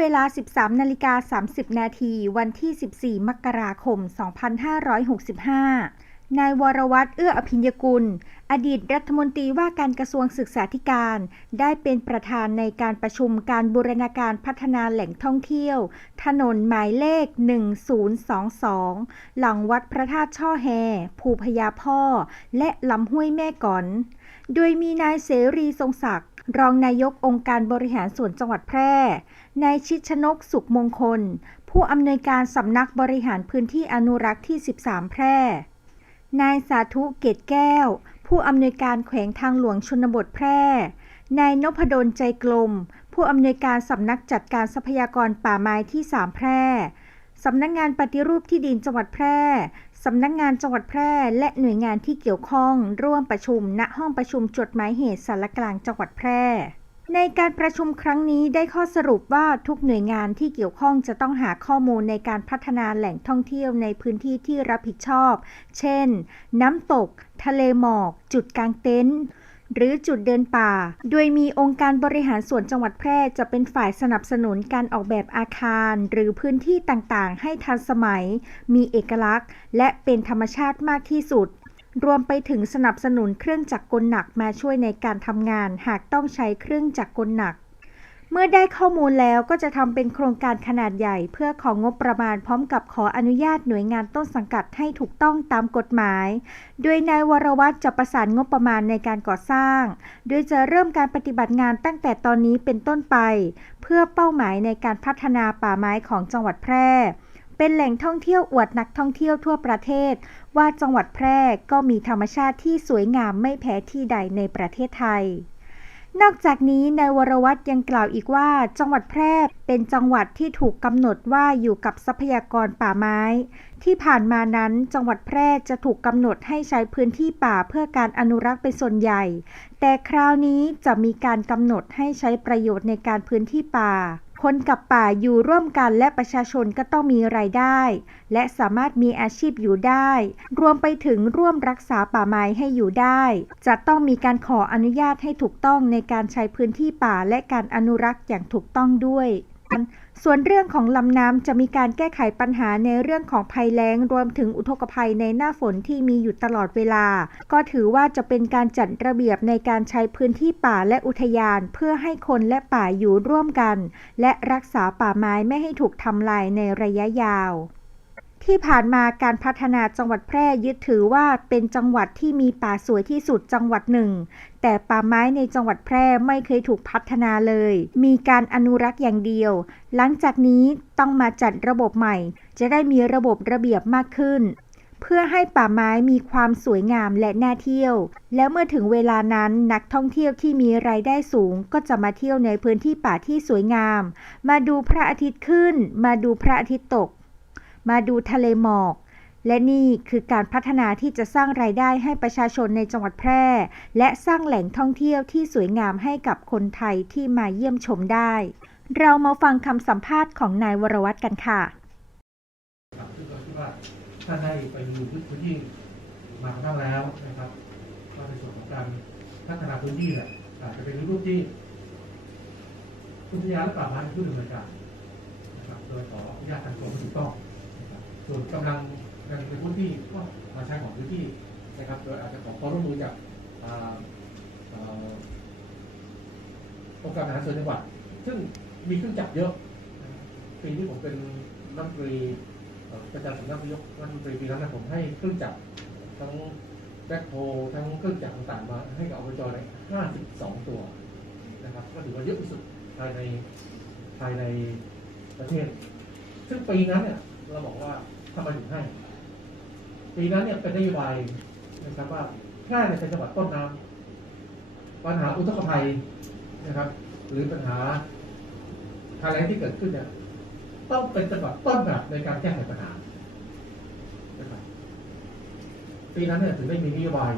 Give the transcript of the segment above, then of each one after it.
เวลา 13นาฬิกา30 นาที วันที่ 14 มกราคม 2565 นายวรวัตรเอื้ออภิญญกุล อดีตรัฐมนตรีว่าการกระทรวงศึกษาธิการ ได้เป็นประธานในการประชุมการบูรณาการพัฒนาแหล่งท่องเที่ยว ถนนหมายเลข 1022 หลังวัดพระธาตุช่อแฮ ภูพญาพ่อ และลำห้วยแม่ก่อน โดยมีนายเสรีทรงศักดิ์รองนายกองค์การบริหารส่วนจังหวัดแพร่ นายชิดชนกสุขมงคล ผู้อำนวยการสำนักบริหารพื้นที่อนุรักษ์ที่ 13 แพร่ นายสาธุเกตแก้ว ผู้อำนวยการแขวงทางหลวงชนบทแพร่ นายนพดลใจกลม ผู้อำนวยการสำนักจัดการทรัพยากรป่าไม้ที่ 3 แพร่สำนักงานปฏิรูปที่ดินจังหวัดแพร่ สำนักงานจังหวัดแพร่ และหน่วยงานที่เกี่ยวข้องร่วมประชุมณห้องประชุมจดหมายเหตุสารกลางจังหวัดแพร่ ในการประชุมครั้งนี้ได้ข้อสรุปว่าทุกหน่วยงานที่เกี่ยวข้องจะต้องหาข้อมูลในการพัฒนาแหล่งท่องเที่ยวในพื้นที่ที่รับผิดชอบ เช่น น้ำตก ทะเลหมอก จุดกางเต็นท์หรือจุดเดินป่า โดยมีองค์การบริหารส่วนจังหวัดแพร่จะเป็นฝ่ายสนับสนุนการออกแบบอาคาร หรือพื้นที่ต่างๆ ให้ทันสมัย มีเอกลักษณ์ และเป็นธรรมชาติมากที่สุด รวมไปถึงสนับสนุนเครื่องจักรกลหนักมาช่วยในการทำงานหากต้องใช้เครื่องจักรกลหนัก เมื่อได้ข้อมูลแล้วก็จะทำเป็นโครงการขนาดใหญ่ เพื่อของงบประมาณพร้อมกับขออนุญาตหน่วยงานต้นสังกัดให้ถูกต้องตามกฎหมาย โดยนายวรวัตรจะประสานงบประมาณในการก่อสร้าง โดยจะเริ่มการปฏิบัติงานตั้งแต่ตอนนี้เป็นต้นไป เพื่อเป้าหมายในการพัฒนาป่าไม้ของจังหวัดแพร่เป็นแหล่งท่องเที่ยวอวดนักท่องเที่ยวทั่วประเทศ ว่าจังหวัดแพร่ก็มีธรรมชาติที่สวยงามไม่แพ้ที่ใดในประเทศไทย นอกจากนี้นายวรวัตรยังกล่าวอีกว่า จังหวัดแพร่เป็นจังหวัดที่ถูกกำหนดว่าอยู่กับทรัพยากรป่าไม้ ที่ผ่านมานั้นจังหวัดแพร่จะถูกกำหนดให้ใช้พื้นที่ป่าเพื่อการอนุรักษ์เป็นส่วนใหญ่ แต่คราวนี้จะมีการกำหนดให้ใช้ประโยชน์ในการพื้นที่ป่า คนกับป่าอยู่ร่วมกันและประชาชนก็ต้องมีรายได้ และสามารถมีอาชีพอยู่ได้ รวมไปถึงร่วมรักษาป่าไม้ให้อยู่ได้ จะต้องมีการขออนุญาตให้ถูกต้องในการใช้พื้นที่ป่าและการอนุรักษ์อย่างถูกต้องด้วย ส่วนเรื่องของลำน้ำจะมีการแก้ไขปัญหาในเรื่องของภัยแล้ง รวมถึงอุทกภัยในหน้าฝนที่มีอยู่ตลอดเวลา ก็ถือว่าจะเป็นการจัดระเบียบในการใช้พื้นที่ป่าและอุทยาน เพื่อให้คนและป่าอยู่ร่วมกัน และรักษาป่าไม้ไม่ให้ถูกทำลายในระยะยาว ที่ผ่านมาการพัฒนาจังหวัดแพร่ยึดถือว่าเป็นจังหวัดที่มีป่าสวยที่สุดจังหวัดหนึ่ง แต่ป่าไม้ในจังหวัดแพร่ไม่เคยถูกพัฒนาเลย มีการอนุรักษ์อย่างเดียว หลังจากนี้ต้องมาจัดระบบใหม่ จะได้มีระบบระเบียบมากขึ้น เพื่อให้ป่าไม้มีความสวยงามและน่าเที่ยว แล้วเมื่อถึงเวลานั้นนักท่องเที่ยวที่มีรายได้สูงก็จะมาเที่ยวในพื้นที่ป่าที่สวยงาม มาดูพระอาทิตย์ขึ้น มาดูพระอาทิตย์ตก มาดูทะเลหมอก และนี่คือการพัฒนาที่จะสร้างรายได้ให้ประชาชนในจังหวัดแพร่ และสร้างแหล่งท่องเที่ยวที่สวยงามให้กับคนไทยที่มาเยี่ยมชมได้ เรามาฟังคำสัมภาษณ์ของนายวรวัตรกันค่ะซึ่งเราคิดว่าท่านได้ไปดูพื้นที่มาบ้างแล้วนะครับก็ในส่วนของการพัฒนาพื้นที่เนี่ยอาจจะเป็นรูปที่อุทยานและป่าไม้เป็นผู้ดำเนินการนะครับโดยขออนุญาตทางกรมถูกต้อง ส่วนกำลังยังเป็นพื้นที่ก็มาใช้ของพื้นที่นะครับโดยอาจจะขอความร่วมมือจากองค์การบริหารส่วนจังหวัด ซึ่งมีเครื่องจักรเยอะปีที่ผมเป็นรัฐมนตรีอ่อประจำสำนักนายกรัฐมนตรีปีนั้นนะผมให้เครื่องจักรทั้งแบ็คโฮทั้งเครื่องจักรต่างๆมาให้กับอบจเลย52 ตัวนะครับก็ถือว่าเยอะที่สุดภายในภายในประเทศ ซึ่งปีนั้นเนี่ยเราบอกว่า ทำไมถึงให้ปีนั้นเนี่ยเป็นนโยบายนะครับว่าแพร่เนี่ยเป็นจังหวัดต้นน้ำปัญหาอุทกภัยนะครับ หรือปัญหาภัยแล้งที่เกิดขึ้นเนี่ยต้องเป็นจังหวัดต้นแบบในการแก้ไขปัญหานะครับปีนั้นเนี่ยถึงได้มีนโยบาย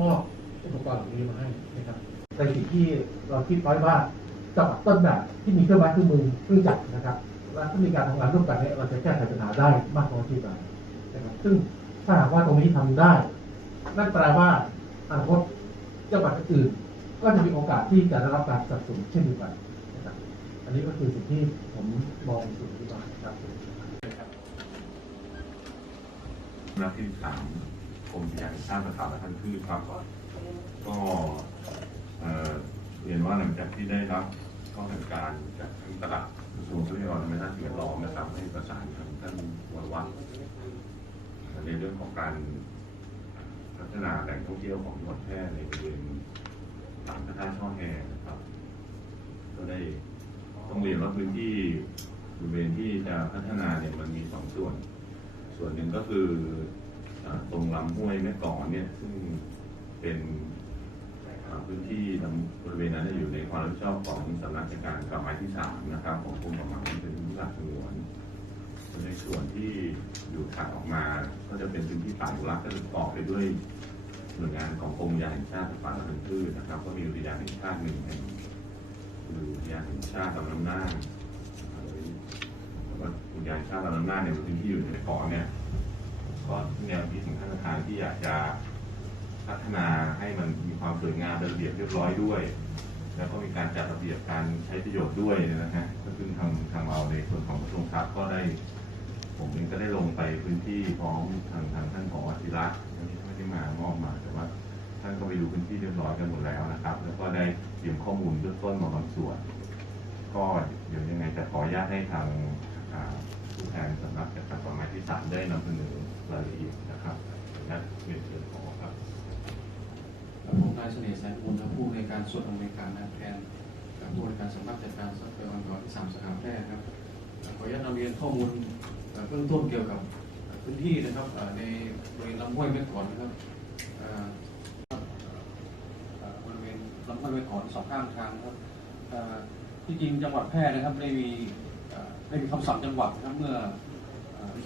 มอบอุปกรณ์เหล่านี้มาให้นะครับในสิ่งที่เราคิดไว้ว่าจังหวัดต้นแบบที่มีเครื่องไม้เครื่องมือเครื่องจักรนะครับ ถ้ามีการทำงานร่วมกันเนี่ยเราจะแก้ไขปัญหาได้มากน้อยที่สุดนะครับซึ่งถ้าหากว่าตรงนี้ทำได้ นั่นแปลว่าอนาคตจังหวัดอื่น ก็จะมีโอกาสที่จะได้รับการสนับสนุนเช่นเดียวกันนะครับอันนี้ก็คือสิ่งที่ผมมองสิ่ที่มาครับนักที่สามกรมวิทยาศาสตร์สถาบันพันพืชครับ ก็เอ่อเรียนว่าหลังจากที่ได้รับข้อสั่งการจากทางตลาด กระทรวงทรัพยากรธรรมชาติสิ่งแวดล้อมนะครับให้ประสานทางท่านวรวัฒน์ในเรื่องของการพัฒนาแหล่งท่องเที่ยวของจังหวัดแพร่ในบริเวณหลังพระธาตุช่อแฮนะครับ ก็ได้ต้องเรียนว่าพื้นที่บริเวณที่จะพัฒนาเนี่ยมันมีสองส่วน ส่วนหนึ่งก็คือตรงลำห้วยแม่กอนเนี่ยซึ่งเป็น พื้นที่ลำบริเวณนั้นจะอยู่ในความรับผิดชอบของสำนักงานป่าไม้ที่สามนะครับของกรมป่าไม้เป็นพื้นที่ป่าสงวนส่วนในส่วนที่อยู่ถัดออกมา ก็จะเป็นพื้นที่ป่าอนุรักษ์ก็จะประกอบไปด้วยหน่วยงานของกรมอุทยานแห่งชาติป่าและพันธุ์พืชนะครับ ก็มีอุทยานแห่งชาติหนึ่งแห่งคืออุทยานแห่งชาติลำน้ำน่านแล้วก็อุทยานแห่งชาติลำน้ำน่านในยพื้นที่อยู่ในเกาะเนี่ยก็แนวคิดของท่านประธานที่อยากจะ พัฒนาให้มันมีความสวยงามเป็นระเบียบเรียบร้อยด้วย แล้วก็มีการจัดระเบียบการใช้ประโยชน์ด้วยนะฮะก็ซึ่งทางทางเราในส่วนของกระทรวงทรัพย์ก็ได้ ผมเองก็ได้ลงไปพื้นที่พร้อมทางทางท่านผอธิรัตน์วันนี้ท่ไม่ได้มามอบมาแต่ว่าท่านก็ไปดูพื้นที่เรียบร้อยกันหมดแล้วนะครับ แล้วก็ได้เตรียมข้อมูลเบื้องต้นมาบางส่วน ก็เดี๋ยวยังไงจะขออนุญาตให้ทางผู้แทนสำนักจัดการป่าไม้ที่สามได้นำเสนอรายละเอียดนะครับและเรียนเชิญขอครับ กับผมนายเสน่ห์แสนบุญครับผู้ในการส่วนอำนวยการนะแทนกับผู้ในการสำนักจัดการทรัพยากรที่สามสาขาแพร่ครับขออนุญาตนำเรียนข้อมูลเอ่อเบื้องต้นเกี่ยวกับพื้นที่นะครับในบริเวณลำห้วยแม่กลอนนะครับบริเวณลำห้วยแม่กลอนสองข้างทางนะครับที่จริงจังหวัดแพร่นะครับได้มีเอ่ได้มีคำสั่งจังหวัดนะครับเมื่อ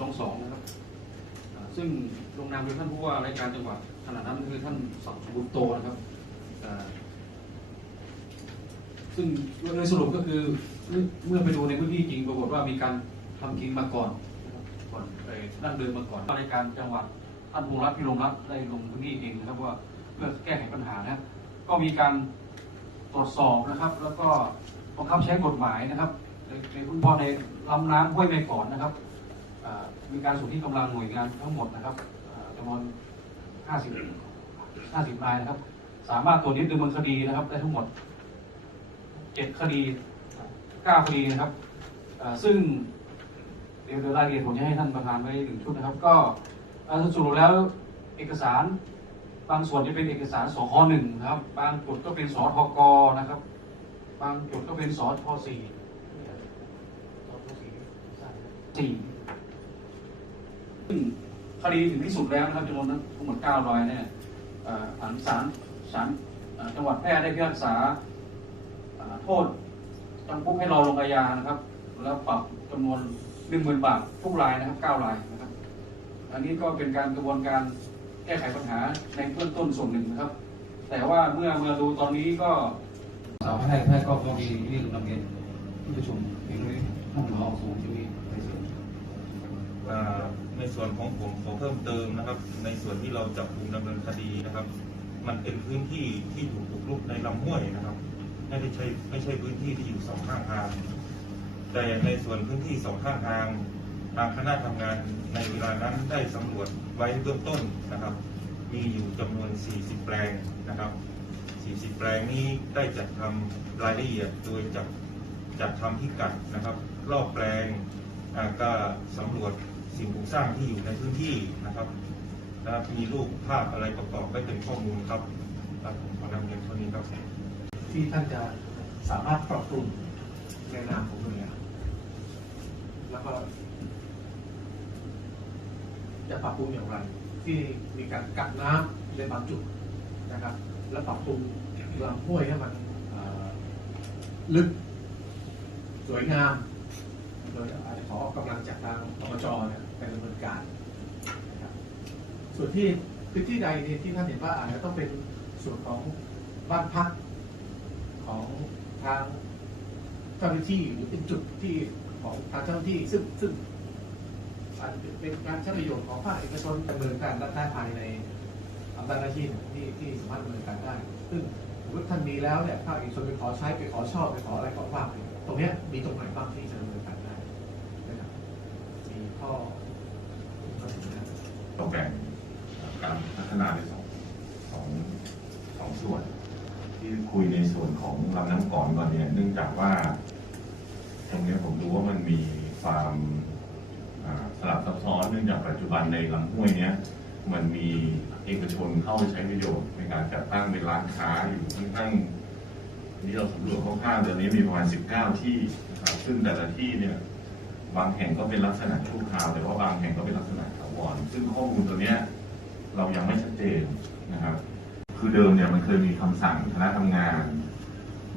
สองสองนะครับซึ่งลงนามโดยท่านผู้ว่ารายการจังหวัด ขณะนั้นคือท่านสัมบุญโตนะครับซึ่งโดยสรุปก็คือเมื่อไปดูในพื้นที่จริงปรากฏว่ามีการทำกินมาก่อนก่อนไปดั้งเดิมมาก่อนรายการจังหวัดท่านภูรัฐพิรมรัตน์ได้ลงพื้นที่เองนะครับว่าเพื่อแก้ไขปัญหานะก็มีการตรวจสอบนะครับ แล้วก็บังคับใช้กฎหมายนะครับในในพื้นในลำน้ำห้วยแม่กลอนนะครับมีการส่วนที่กำลังหน่วยงานทั้งหมดนะครับจำนวน 50 50นายนะครับ สามารถตรวจยึดดำเนินคดีนะครับ ได้ทั้งหมด 7 คดี 9 คดีนะครับอ่าซึ่งเดี๋ยวเดี๋ยวรายละเอียดผมจะให้ท่านประธานไว้หนึ่งชุดนะครับ ก็อ่าสรุปแล้วเอกสารบางส่วนจะเป็นเอกสารสคหนึ่งนะครับ บางจุดก็เป็นสทกนะครับ บางจุดก็เป็นสทสี่สทสี่สี่ซึ่ง คดีถึงที่สุดแล้วนะครับจำนวนทั้งหมด9รายเนี่ยเอ่อศาลศาลศาลจังหวัดแพร่ได้พิพากษาโทษจำคุกให้รอลงอาญานะครับ แล้วปรับจำนวนหนึ่งหมื่นบาททุกรายนะครับ9รายนะครับ อันนี้ก็เป็นการกระบวนการแก้ไขปัญหาในเบื้องต้นส่วนหนึ่งนะครับ แต่ว่าเมื่อเมื่อดูตอนนี้ก็สาวแพทย์แพทย์ก็มีเรื่องนำเรียนผู้ประชุมเห็นด้วยท่านหมอสูงที่ ส่วนของผมขอเพิ่มเติมนะครับ ในส่วนที่เราจับกลุ่มดำเนินคดีนะครับ มันเป็นพื้นที่ที่ถูกบุกรุกในลำห้วยนะครับไม่ได้ใช่ไม่ใช่พื้นที่ที่อยู่สองข้างทาง แต่ในส่วนพื้นที่สองข้างทางทางคณะทำงานในเวลานั้นได้สำรวจไว้เบื้องต้นนะครับ มีอยู่จำนวน 40 แปลงนะครับ 40 แปลงนี้ได้จัดทำรายละเอียดโดยจัดจัดทำพิกัดนะครับ รอบแปลงก็สำรวจ สิ่งปลูกสร้างที่อยู่ในพื้นที่นะครับนะมีรูปภาพอะไรประกอบไว้เป็นข้อมูลครับครับผมขอนำเรียนเท่านี้ครับที่ท่านจะสามารถปรับปรุงในนามของหน่วยงานแล้วก็ จะปรับปรุงอย่างไร ที่มีการกักน้ำในบางจุดนะครับ และปรับปรุงลำห้วยให้มันเอ่อลึก สวยงามโดยอาจจะขอกำลังจากทางอบจเนี่ย ไปดำเนินการนะครับส่วนที่พื้นที่ใดเนี่ยที่ท่านเห็นว่าอาจจะต้องเป็นส่วนของบ้านพักของทางเจ้าหน้าที่หรือเป็นจุดที่ของทางเจ้าหน้าที่ซึ่งซึ่งอาจจะเป็นการใช้ประโยชน์ของภาคเอกชนดำเนินการได้ภายในอำนาจหน้าที่ที่ที่สามารถดำเนินการได้ ซึ่งสมมติท่านมีแล้วเนี่ยภาคเอกชนไปขอใช้ไปขอชอบไปขออะไรขอว่าไปตรงนี้มีตรงไหนบ้างที่จะดำเนินการได้นะครับมีข้อ เราแบ่งการพัฒนาในสองสองสองส่วน ที่คุยในส่วนของลำน้ำก่อนก่อนเนี่ยเนื่องจากว่า ตรงนี้ผมดูว่ามันมีความสลับซับซ้อนเนื่องจากปัจจุบันในลำห้วยเนี้ยมันมีเอกชนเข้าไปใช้ประโยชน์ในการจัดตั้งเป็นร้านค้าอยู่ค่อนข้างที่เราสำรวจคร่าวๆเดือนนี้มีประมาณ 19 ที่นะครับซึ่งแต่ละที่เนี่ยบางแห่งก็เป็นลักษณะชั่วคราวแต่ว่าบางแห่งก็เป็นลักษณะ ถาวรซึ่งข้อมูลตัวเนี้ยเรายังไม่ชัดเจนนะครับ คือเดิมเนี่ยมันเคยมีคำสั่งคณะทำงาน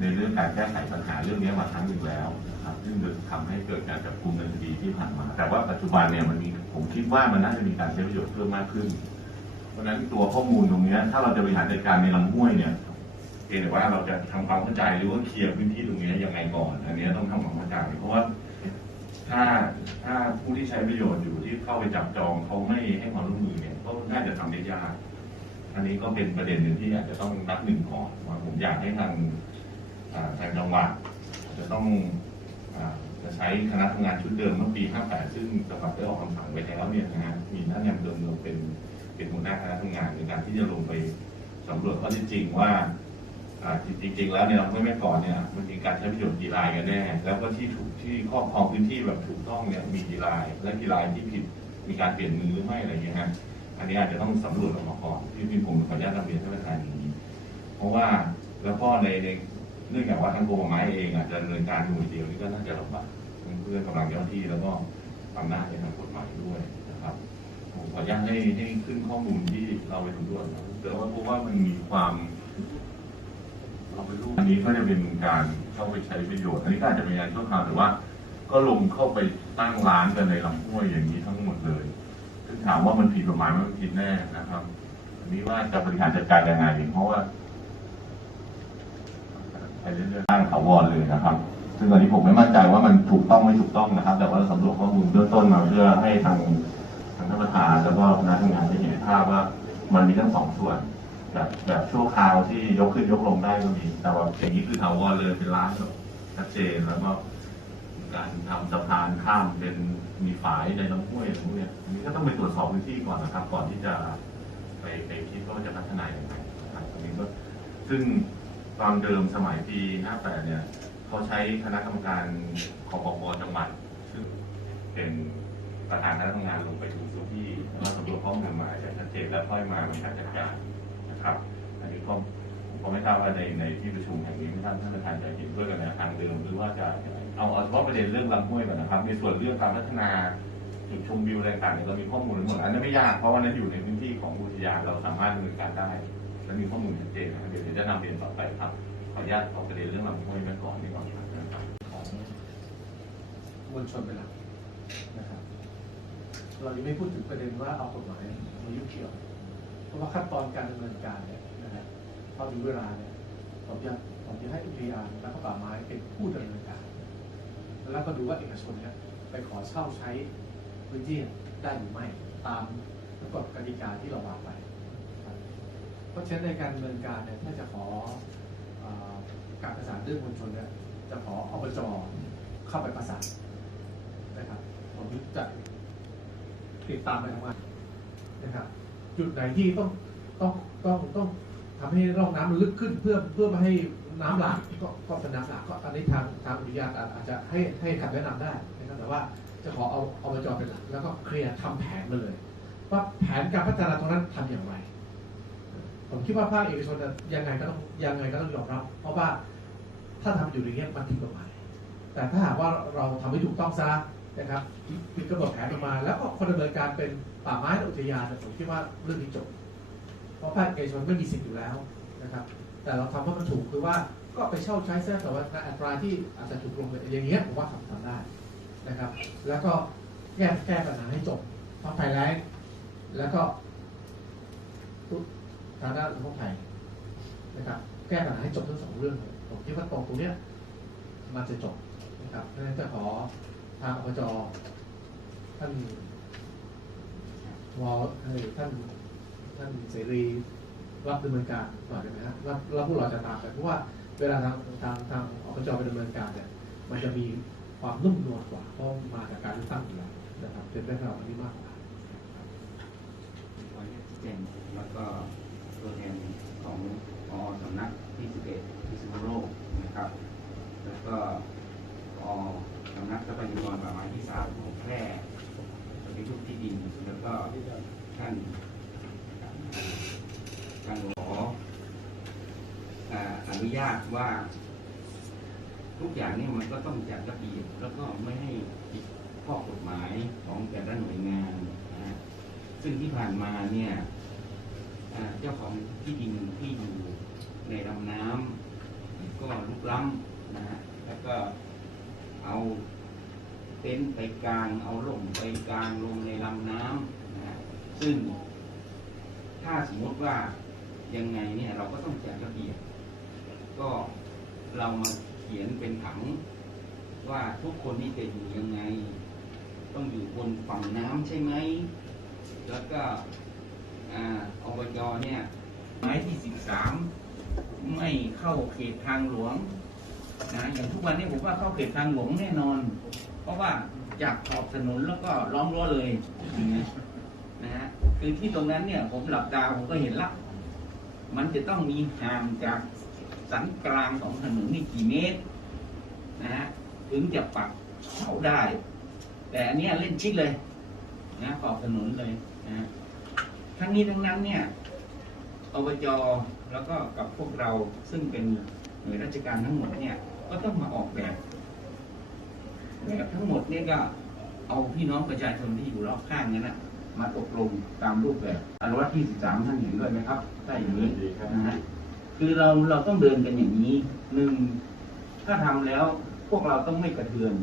ในเรื่องการแก้ไขปัญหาเรื่องนี้มาครั้งหนึ่งแล้วนะครับ ซึ่งจะทำให้เกิดการจับกลุ่มในคดีที่ผ่านมา แต่ว่าปัจจุบันเนี่ยมันมีผมคิดว่ามันน่าจะมีการใช้ประโยชน์เพิ่มมากขึ้น เพราะฉะนั้นตัวข้อมูลตรงนี้ถ้าเราจะบริหารจัดการในลำห้วยเนี่ยเพียงแต่ว่าเราจะทำความเข้าใจหรือว่าเคลียร์พื้นที่ตรงนี้ยังไงก่อน อันนี้ต้องทำความเข้าใจเพราะว่า ถ้าถ้าผู้ที่ใช้ประโยชน์อยู่ที่เข้าไปจับจองเขาไม่ให้ความร่วมมือเนี่ยก็น่าจะทำได้ยากอันนี้ก็เป็นประเด็นหนึ่งที่อาจจะต้องนับหนึ่งก่อนว่าผมอยากให้ทางทางจังหวัดจะต้องอจะใช้คณะทำงานชุดเดิมเมื่อปี 58 ซึ่งจังหวัดได้ออกคำสั่งไปแล้วเนี่ยนะฮะมีท่านยำเดิมเราเป็นเป็นหัวหน้าคณะทำงานในการที่จะลงไปสำรวจข้อเท็จจริงว่า จริง ๆ แล้วเนี่ยเมื่อไม่ก่อนเนี่ยมันมีการใช้ประโยชน์กี่รากันแน่ แล้วก็ที่ถูกที่ครอบครองพื้นที่แบบถูกต้องเนี่ยมีกี่ราและกี่ราที่ผิดมีการเปลี่ยนมือหรือไม่อะไรอย่างเงี้ยฮะอันนี้อาจจะต้องสำรวจออกมาก่อนที่ที่ผมขออนุญาตนำเรียนท่านประธานอย่างนี้ เพราะว่าแล้วก็ในในเนื่องจากว่าทางกรมป่าไม้เองอาจจะดำเนินการหน่วยเดียวนี่ก็น่าจะลำบากเพื่อกำลังเจ้าหน้าที่แล้วก็อำนาจในทางกฎหมายด้วยนะครับผมขออนุญาตให้ให้ขึ้นข้อมูลที่เราไปสำรวจนะแต่ว่าเพราะว่ามันมีความ เราไปรูปอันนี้ก็จะเป็นการเข้าไปใช้ประโยชน์ อันนี้ก็อาจจะเป็นงานชั่วคราวแต่ว่า ก็ลงเข้าไปตั้งร้านกันในลำห้วยอย่างนี้ทั้งหมดเลย ซึ่งถามว่ามันผิดกฎหมายไมันผิดแน่นะครับ อันนี้ว่าจะบริหารจัดการยังไงเพราะว่าไปเรื่อยๆตั้งถาวรเลยนะครับ ซึ่งตอนนี้ผมไม่มั่นใจว่ามันถูกต้องไม่ถูกต้องนะครับ แต่ว่าสำรวจข้อมูลเบื้องต้นมาเพื่อให้ทางทางท่านประธานแล้วก็คณะทำงานได้เห็นภาพว่ามันมีทั้งสองส่วน แบบแบบชั่วคราวที่ยกขึ้นยกลงได้ก็มี แต่ว่าอย่างนี้คือถาวรเลยเป็นร้านแบบชัดเจนแล้วก็การทำสะพานข้ามเป็นมีฝายในลำห้วยอะไรพวกเนี้ยอันนี้ก็ต้องไปตรวจสอบพื้นที่ก่อนนะครับ ก่อนที่จะไปไปคิดว่าจะพัฒนาอย่างไรนะครับอันนี้ก็ซึ่งตอนเดิมสมัยปี 58 เนี่ยเขาใช้คณะกรรมการคอปปจังหวัดซึ่งเป็นประธานคณะทำงานลงไปดูพื้นที่แล้วสำรวจข้อมูลมาอย่างชัดเจนแล้วค่อยมาบริหารจัดการ นะครับ อันนี้ก็ผมไม่ทราบว่าในในที่ประชุมแห่งนี้ท่านท่านประธานจะเห็นด้วยกับแนวทางเดิมหรือว่าจะยังไงเอาเอาเฉพาะประเด็นเรื่องลำห้วยก่อนนะครับ ในส่วนเรื่องการพัฒนาจุดชมวิวอะไรต่างๆเนี่ยเรามีข้อมูลทั้งหมดอันนั้นไม่ยากเพราะว่านั้นอยู่ในพื้นที่ของอุทยานเราสามารถดำเนินการได้และมีข้อมูลชัดเจนนะครับเดี๋ยวจะนำเรียนต่อไปครับขออนุญาตเอาประเด็นเรื่องลำห้วยไว้ก่อนดีกว่าครับของมวลชนเป็นหลักนะครับเรายังไม่พูดถึงประเด็นว่าเอากฎหมายมายุ่งเกี่ยว เพราะว่าขั้นตอนการดำเนินการเนี่ยนะฮะพอถึงเวลาเนี่ยผมจะผมจะให้อุทยานและก็ป่าไม้เป็นผู้ดำเนินการ แล้วก็ดูว่าเอกชนเนี่ยไปขอเช่าใช้พื้นที่ได้หรือไม่ตามกฎกติกาที่เราวางไปครับเพราะฉะนั้นในการดำเนินการเนี่ยถ้าจะขออการประสานเรื่องมวลชนเนี่ยจะขออบจเข้าไปประสานนะครับผมจะติดตามไปทำงานนะครับ จุดไหนที่ต้องต้องต้องต้องทำให้ร่องน้ำมันลึกขึ้นเพื่อเพื่อไม่ให้น้ำหลากก็ก็เป็นน้ำหลากก็อันนี้ทางทางอุทยานอาจจะให้ให้คำแนะนำได้นะครับแต่ว่าจะขอเอาเอามาจอเป็นหลักแล้วก็เคลียร์ทำแผนมาเลย ว่าแผนการพัฒนาตรงนั้นทำอย่างไร ผมคิดว่าภาคเอกชนยังไงก็ต้องยังไงก็ต้องยอมรับ เพราะว่าถ้าทำอยู่อย่างเงี้ยมันผิดกฎหมายแต่ถ้าหากว่าเราทำให้ถูกต้องซะ นะครับมีกำหนดแผนออกมาแล้วก็คนดำเนินการเป็นป่าไม้และอุทยานผมคิดว่าเรื่องนี้จบ เพราะภาคเอกชนไม่มีสิทธิ์อยู่แล้วนะครับ แต่เราทำให้มันถูกคือว่าก็ไปเช่าใช้เส้นแต่ว่าในอัตราที่อาจจะถูกลงไปอย่างเงี้ยผมว่าทำทำได้นะครับ แล้วก็แก้แก้ปัญหาให้จบเพราะภัยแล้งแล้วก็ทางด้านอุทกภัยนะครับ แก้ปัญหาให้จบทั้งสองเรื่องผมคิดว่าตรงตรงเนี้ยมันจะจบนะครับเพราะฉะนั้นจะขอ ทางอบจท่านวอเท่านท่านเสรีรับดำเนินการหน่อยได้ไหมฮะรับรับพวกเราจะตามไปเพราะว่าเวลาทางทางทางอบจไปดำเนินการเนี่ยมันจะมีความนุ่มนวลกว่าเพราะมาจากการเลือกตั้งอยู่แล้วนะครับเป็นแบ็กกราวด์อันนี้มากกว่าขออนุญาตชี้แจงแล้วก็ตัวแทนของอสำนักที่11ที่สุโลกนะครับ แล้วก็อำนักทรัพยากรป่าไม้ที่3ของแพร่ปฏิรูปที่ดินแล้วก็ท่านท่านหมออนุญาตว่า ทุกอย่างนี่มันก็ต้องจัดระเบียบแล้วก็ไม่ให้ผิดข้อกฎหมายของแต่ละหน่วยงานนะซึ่งที่ผ่านมาเนี่ยเจ้าของที่ดินที่อยู่ในลำน้ำก็ลุกล้ำนะฮะ แล้วก็เอาเต็นท์ไปกลางเอาล่มไปกลางลงในลำน้ำนะซึ่ง ถ้าสมมติว่ายังไงเนี่ยเราก็ต้องจัดระเบียบก็เรามาเขียนเป็นถัง ว่าทุกคนนี่จะอยู่ยังไง ต้องอยู่บนฝั่งน้ำใช่ไหม แล้วก็อ่าอบจเนี่ยหมายที่สิบสามไม่เข้าเขตทางหลวงนะอย่างทุกวันนี้ผมว่าเข้าเขตทางหลวงแน่นอน ราะว่าจากขอบถนนแล้วก็ล้อมรั้วเลยนะฮะคือที่ตรงนั้นเนี่ยผมหลับตาผมก็เห็นละ มันจะต้องมีห่างจากสันกลางของถนนนี่กี่เมตรนะฮะถึงจะปักเขาได้ แต่อันนี้เล่นชิดเลยนะขอบถนนเลยนะทั้งนี้ทั้งนั้นเนี่ยอบจแล้วก็กับพวกเราซึ่งเป็นหน่วยราชการทั้งหมดเนี่ยก็ต้องมาออกแบบ ทั้งหมดเนี่ยก็เอาพี่น้องประชาชนที่อยู่รอบข้างนั้นนะมาตกลงตามรูปแบบอนุรักษ์ที่13ท่านเห็นด้วยไหมครับได้อย่างนี้นะฮะคือเราเราต้องเดินกันอย่างนี้หนึ่งถ้าทำแล้วพวกเราต้องไม่กระเทือน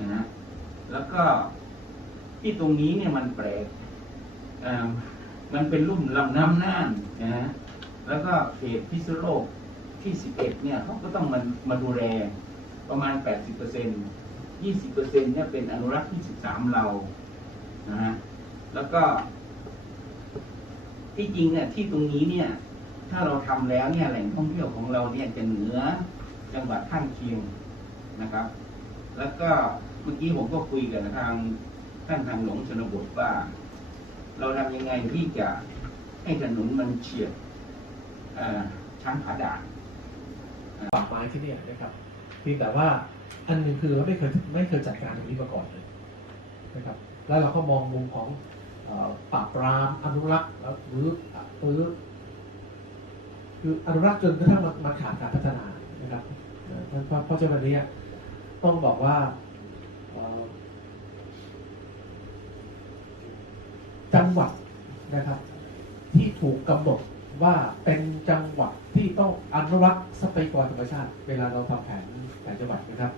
นะฮะแล้วก็ที่ตรงนี้เนี่ยมันแปลกอ่ามันเป็นรุ่มลำน้ำน่านนะฮะแล้วก็เขตพิษณุโลกที่ 11 เนี่ยเขาก็ต้องมามาดูแลประมาณ 80เปอร์เซ็นต์ 20เปอร์เซ็นต์เนี่ยเป็นอนุรักษ์ที่13เรานะฮะแล้วก็ที่จริงเนี่ยที่ตรงนี้เนี่ย ถ้าเราทำแล้วเนี่ยแหล่งท่องเที่ยวของเราเนี่ยจะเหนือจังหวัดข้างเคียงนะครับ แล้วก็เมื่อกี้ผมก็คุยกับทางท่านทางหลวงชนบทว่า เราทำยังไงที่จะให้ถนนมันเฉียดช้างผาด่านป่าไม้ที่นี่นะครับเพียงแต่ว่า อันหนึ่งคือเราไม่เคยไม่เคยจัดการตรงนี้มาก่อนเลยนะครับ แล้วเราก็มองมุมของอ่อปราบปรามอนุรักษ์แล้วหรือหรือคืออนุรักษ์จนกระทั่งมันมันขาดการพัฒนานะครับเพราะเพราะฉะนั้นเนี่ยต้องบอกว่าจังหวัดนะครับ ที่ถูกกำหนด ว่าเป็นจังหวัดที่ต้องอนุรักษ์ทรัพยากรธรรมชาติ เวลาเราทำแผนแผนจังหวัดนะครับ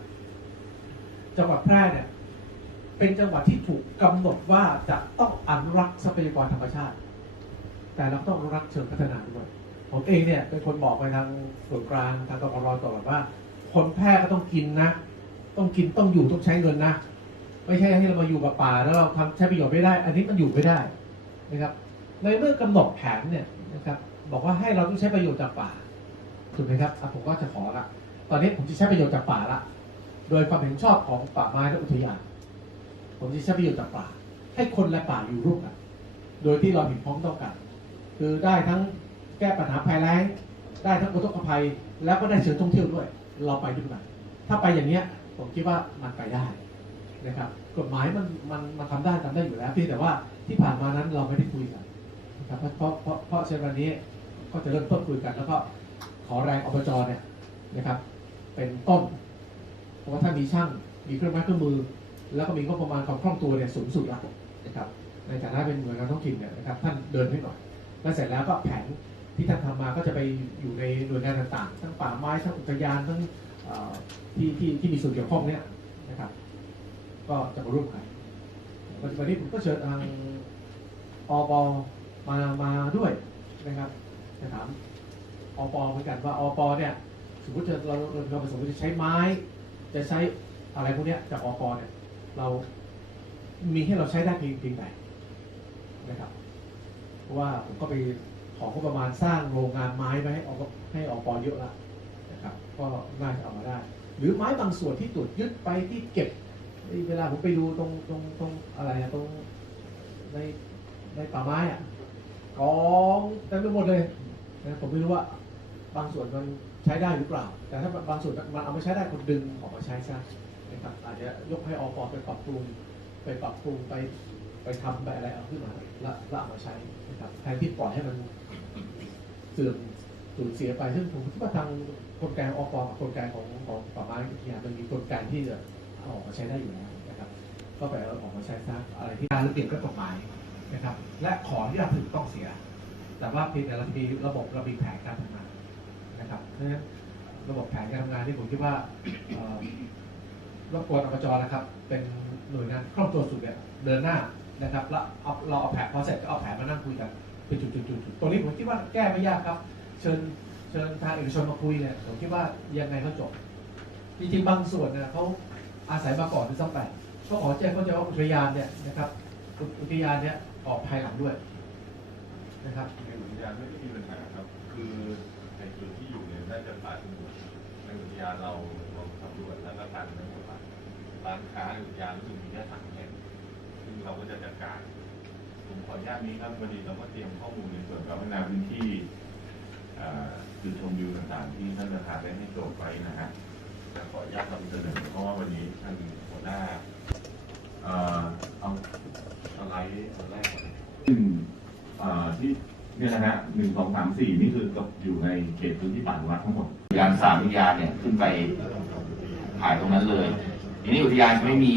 จังหวัดแพร่เนี่ยเป็นจังหวัดที่ถูกกำหนดว่าจะต้องอนุรักษ์ทรัพยากรธรรมชาติ แต่เราต้องอนุรักษ์เชิงพัฒนาด้วยผมเองเนี่ยเป็นคนบอกไปทางส่วนกลางทางกรรตลอดว่า คนแพร่ก็ต้องกินนะ ต้องกินต้องอยู่ต้องใช้เงินนะไม่ใช่ให้เรามาอยู่กับป่าแล้วเราทำใช้ประโยชน์ไม่ได้ อันนี้มันอยู่ไม่ได้นะครับ ในเมื่อกำหนดแผนเนี่ย นะครับ บอกว่าให้เราต้องใช้ประโยชน์จากป่าถูกไหมครับผมก็จะขอละตอนนี้ผมจะใช้ประโยชน์จากป่าละโดยความเห็นชอบของป่าไม้และอุทยานผมจะใช้ประโยชน์จากป่า ให้คนและป่าอยู่ร่วมกันโดยที่เราเห็นพ้องต้องกันคือได้ทั้งแก้ปัญหาภัยแล้งได้ทั้งอุทกภัย แล้วก็ได้เชิงท่องเที่ยวด้วย เราไปด้วยกันถ้าไปอย่างเนี้ยผมคิดว่ามันไปได้นะครับ กฎหมายมันมันมันทำได้ทำได้อยู่แล้วเพียงแต่ว่าที่ผ่านมานั้นเราไม่ได้คุยกัน นะครับเพราะเพราะเพราะเช่นวันนี้ก็จะเริ่มต้นคุยกัน แล้วก็ขอแรงอบจเนี่ยนะครับ เป็นต้น เพราะว่าถ้ามีช่างมีเครื่องไม้เครื่องมือ แล้วก็มีงบประมาณความคล่องตัวเนี่ยสูงสุดแล้วนะครับ ในฐานะเป็นหน่วยงานท้องถิ่นเนี่ยนะครับท่านเดินให้หน่อย แล้วเสร็จแล้วก็แผนที่ท่านทำมาก็จะไปอยู่ในหน่วยงานต่างๆ ทั้งป่าไม้ทั้งอุทยานทั้งที่ที่ที่มีส่วนเกี่ยวข้องเนี่ยนะครับ ก็จะมาร่วมกันวันนี้ผมก็เชิญทางอป มามาด้วยนะครับจะถามอปเหมือนกันว่าอปเนี่ยสมมติเราเราเราสมมติจะใช้ไม้ จะใช้อะไรพวกเนี้ยจากอปเนี่ยเรามีให้เราใช้ได้เพียงเพียงไหนนะครับเพราะว่าผมก็ไปของงบประมาณสร้างโรงงานไม้ไว้ให้ออกให้อปเยอะละนะครับก็น่าจะเอามาได้ หรือไม้บางส่วนที่ตรวจยึดไปที่เก็บเวลาผมไปดูตรงตรงตรงอะไรอะตรงในในป่าไม้อะ กองเต็มไปหมดเลยนะผมไม่รู้ว่าบางส่วนมันใช้ได้หรือเปล่า แต่ถ้าบางส่วนมันเอาไม่ใช้ได้คนดึงออกมาใช้ซะนะครับอาจจะยกให้อปไปปรับปรุงไปปรับปรุงไปไปทำไปอะไรเอาขึ้นมาล้วแล้วเอามาใช้นะครับแทนที่ปล่อยให้มันเสื่อมสูญเสียไปซึ่งผมคิดว่าทางกลไกองอปกับกลไกของของป่าไม้วิทยามันมีกลไกที่จะออกมาใช้ได้อยู่แล้วนะครับ ก็ไปเอาออกมาใช้ซะอะไรที่การระเบียบก็กฎหมาย นะครับ และขอที่เราถึงต้องเสีย แต่ว่าเพียงแต่เรามีระบบเรามีแผนการทำงานนะครับเพราะฉะนั้นระบบแผนการทำงานที่ผมคิดว่ารบกวนอบจนะครับ เป็นหน่วยงานครอบตัวสุดเนี่ยเดินหน้านะครับ แล้วเอาเราเอาแผนพอเสร็จก็เอาแผนมานั่งคุยกันเป็นจุดๆๆตรงนี้ผมคิดว่าแก้ไม่ยากครับ เชิญเชิญทางเอกชนมาคุยเนี่ยผมคิดว่ายังไงก็จบจริงๆบางส่วนเนี่ยเขาอาศัยมาก่อนด้วยซ้ำไปก็ขอแจ้งเขาจะว่าอุทยานเนี่ยนะครับอุทยานเนี่ย ออกภายหลังด้วยนะครับในอุทยานไม่ได้มีปัญหาครับ คือในจุดที่อยู่เนี่ยน่าจะป่าสงวนในอุทยานเราเราสำรวจแล้วก็ตันไม่หมดร้านค้าอุทยานรู้สึกมีแค่สามแห่งซึ่งเราก็จะจัดการผมขออนุญาตนี้ครับพอดีเราก็เตรียมข้อมูลในส่วนการพัฒนาพื้นที่จุดชมวิวต่างๆ ที่ท่านประธานได้ให้โจทย์ไว้นะฮะแต่ขออนุญาตนำเสนอเพราะว่าวันนี้ท่านหัวหน้าเอ่อเอา ไลด์อันแรกก่อนซึ่งเอ่อที่เนี่ยนะฮะหนึ่งสองสามสี่นี่คือกับอยู่ในเขตพื้นที่ป่าอนุรักษ์ทั้งหมดอุทยานสามอุทยานเนี่ยขึ้นไปถ่ายตรงนั้นเลยทีนี้อุทยานจะไม่มี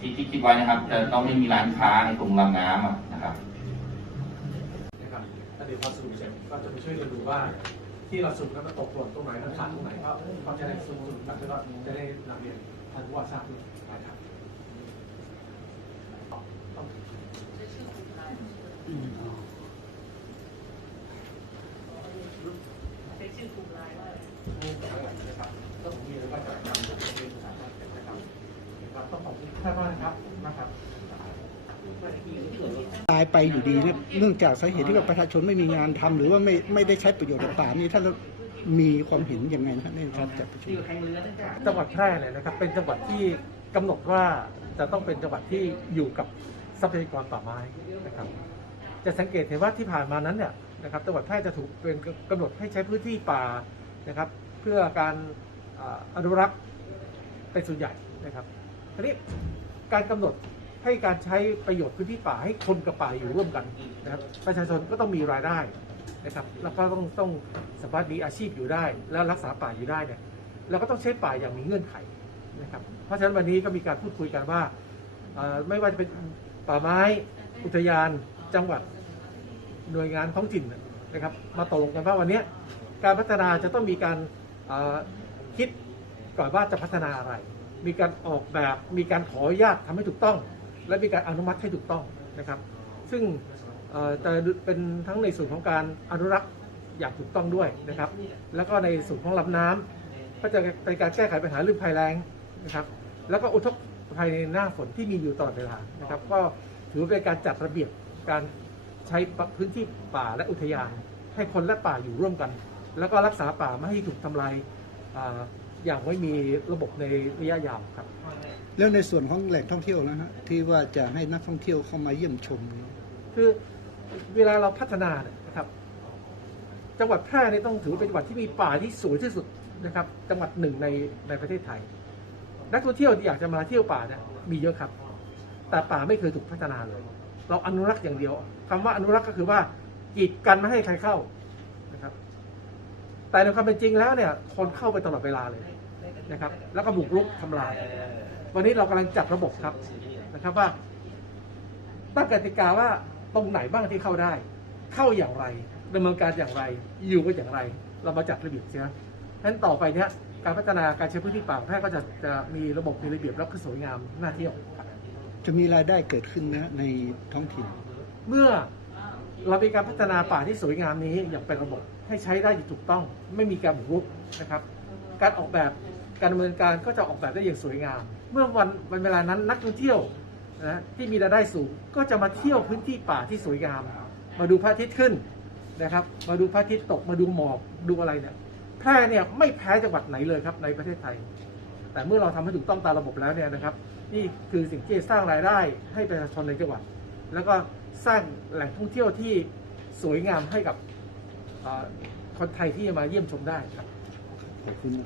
ที่ที่คิดไว้นะครับ จะต้องไม่มีร้านค้าในตรงลำน้ำอะนะครับนะครับแล้วเดี๋ยวพอสรุปเสร็จก็จะไปช่วยกันดูว่าที่เราสรุปแล้วมันตกหล่นตรงไหนมันขาดตรงไหนก็เขาจะได้สรุปแล้วก็จะได้นำเรียนท่านผู้ว่าทราบด้วยนะครับต้องนะครับก็ผมมีแล้วก็จะนำเรียนภาษาอังกฤษนะครับครับต้องขอบคุณท่านมากนะครับนะครับ ตายไปอยู่ดีเนี่ยเนื่องจากสาเหตุที่ว่าประชาชนไม่มีงานทำหรือว่าไม่ไม่ได้ใช้ประโยชน์จากป่านี่ท่านมีความเห็นยังไงครับในการจัดประชุมจังหวัดแพร่เนี่ยนะครับ เป็นจังหวัดที่กำหนดว่าจะต้องเป็นจังหวัดที่อยู่กับทรัพยากรป่าไม้นะครับ จะสังเกตเห็นว่าที่ผ่านมานั้นเนี่ยนะครับจังหวัดแพร่จะถูกเป็นกำหนดให้ใช้พื้นที่ป่านะครับ เพื่อการอ่าอนุรักษ์เป็นส่วนใหญ่นะครับทีนี้การกำหนด ให้การใช้ประโยชน์พื้นที่ป่าให้คนกับป่าอยู่ร่วมกันนะครับประชาชนก็ต้องมีรายได้นะครับแล้วก็ต้องต้องสามารถมีอาชีพอยู่ได้ แล้วรักษาป่าอยู่ได้เนี่ยเราก็ต้องใช้ป่าอย่างมีเงื่อนไขนะครับเพราะฉะนั้นวันนี้ก็มีการพูดคุยกันว่าไม่ว่าจะเป็นป่าไม้อุทยานจังหวัดหน่วยงานท้องถิ่นนะครับ มาตกลงกันว่าวันนี้การพัฒนาจะต้องมีการคิดก่อนว่าจะพัฒนาอะไร มีการออกแบบมีการขออนุญาตทำให้ถูกต้อง และมีการอนุมัติให้ถูกต้องนะครับ ซึ่งจะเป็นทั้งในส่วนของการอนุรักษ์อย่างถูกต้องด้วยนะครับ แล้วก็ในส่วนของลำน้ำก็จะเป็นการแก้ไขปัญหาเรื่องภัยแล้งนะครับ แล้วก็อุทกภัยในหน้าฝนที่มีอยู่ตลอดเวลานะครับ ก็ถือเป็นการจัดระเบียบการใช้พื้นที่ป่าและอุทยาน ให้คนและป่าอยู่ร่วมกัน แล้วก็รักษาป่าไม่ให้ถูกทำลายอย่างไม่มีระบบในระยะยาวครับ แล้วในส่วนของแหล่งท่องเที่ยวนะฮะที่ว่าจะให้นักท่องเที่ยวเข้ามาเยี่ยมชม คือเวลาเราพัฒนาเนี่ยนะครับจังหวัดแพร่เนี่ยต้องถือเป็นจังหวัดที่มีป่าที่สวยที่สุดนะครับ จังหวัดหนึ่งในในประเทศไทย นักท่องเที่ยวที่อยากจะมาเที่ยวป่าเนี่ยมีเยอะครับ แต่ป่าไม่เคยถูกพัฒนาเลย เราอนุรักษ์อย่างเดียวคำว่าอนุรักษ์ก็คือว่ากีดกันไม่ให้ใครเข้านะครับ แต่ในความเป็นจริงแล้วเนี่ยคนเข้าไปตลอดเวลาเลยนะครับ แล้วก็บุกรุกทำลาย วันนี้เรากำลังจัดระบบครับนะครับว่าตั้งกติกาว่าตรงไหนบ้างที่เข้าได้ เข้าอย่างไรดำเนินการอย่างไร อยู่กันอย่างไร เรามาจัดระเบียบเสียฉะนั้นต่อไปเนี้ยการพัฒนาการใช้พื้นที่ป่าแพร่ก็จะจะมีระบบมีระเบียบแล้วก็สวยงามน่าเที่ยวครับจะมีรายได้เกิดขึ้นนะฮะในท้องถิ่น เมื่อเรามีการพัฒนาป่าที่สวยงามนี้อย่างเป็นระบบให้ใช้ได้อย่างถูกต้อง ไม่มีการบุกรุกนะครับ การออกแบบ การดำเนินการก็จะออกแบบได้อย่างสวยงาม เมื่อวันวันเวลานั้นนักท่องเที่ยวนะที่มีรายได้สูงก็จะมาเที่ยวพื้นที่ป่าที่สวยงาม มาดูพระอาทิตย์ขึ้นนะครับ มาดูพระอาทิตย์ตกมาดูหมอกดูอะไรเนี่ยแพร่เนี่ยไม่แพ้จังหวัดไหนเลยครับในประเทศไทย แต่เมื่อเราทำให้ถูกต้องตามระบบแล้วเนี่ยนะครับ นี่คือสิ่งที่สร้างรายได้ให้ประชาชนในจังหวัด แล้วก็สร้างแหล่งท่องเที่ยวที่สวยงามให้กับคนไทยที่จะมาเยี่ยมชมได้ครับขอบคุณ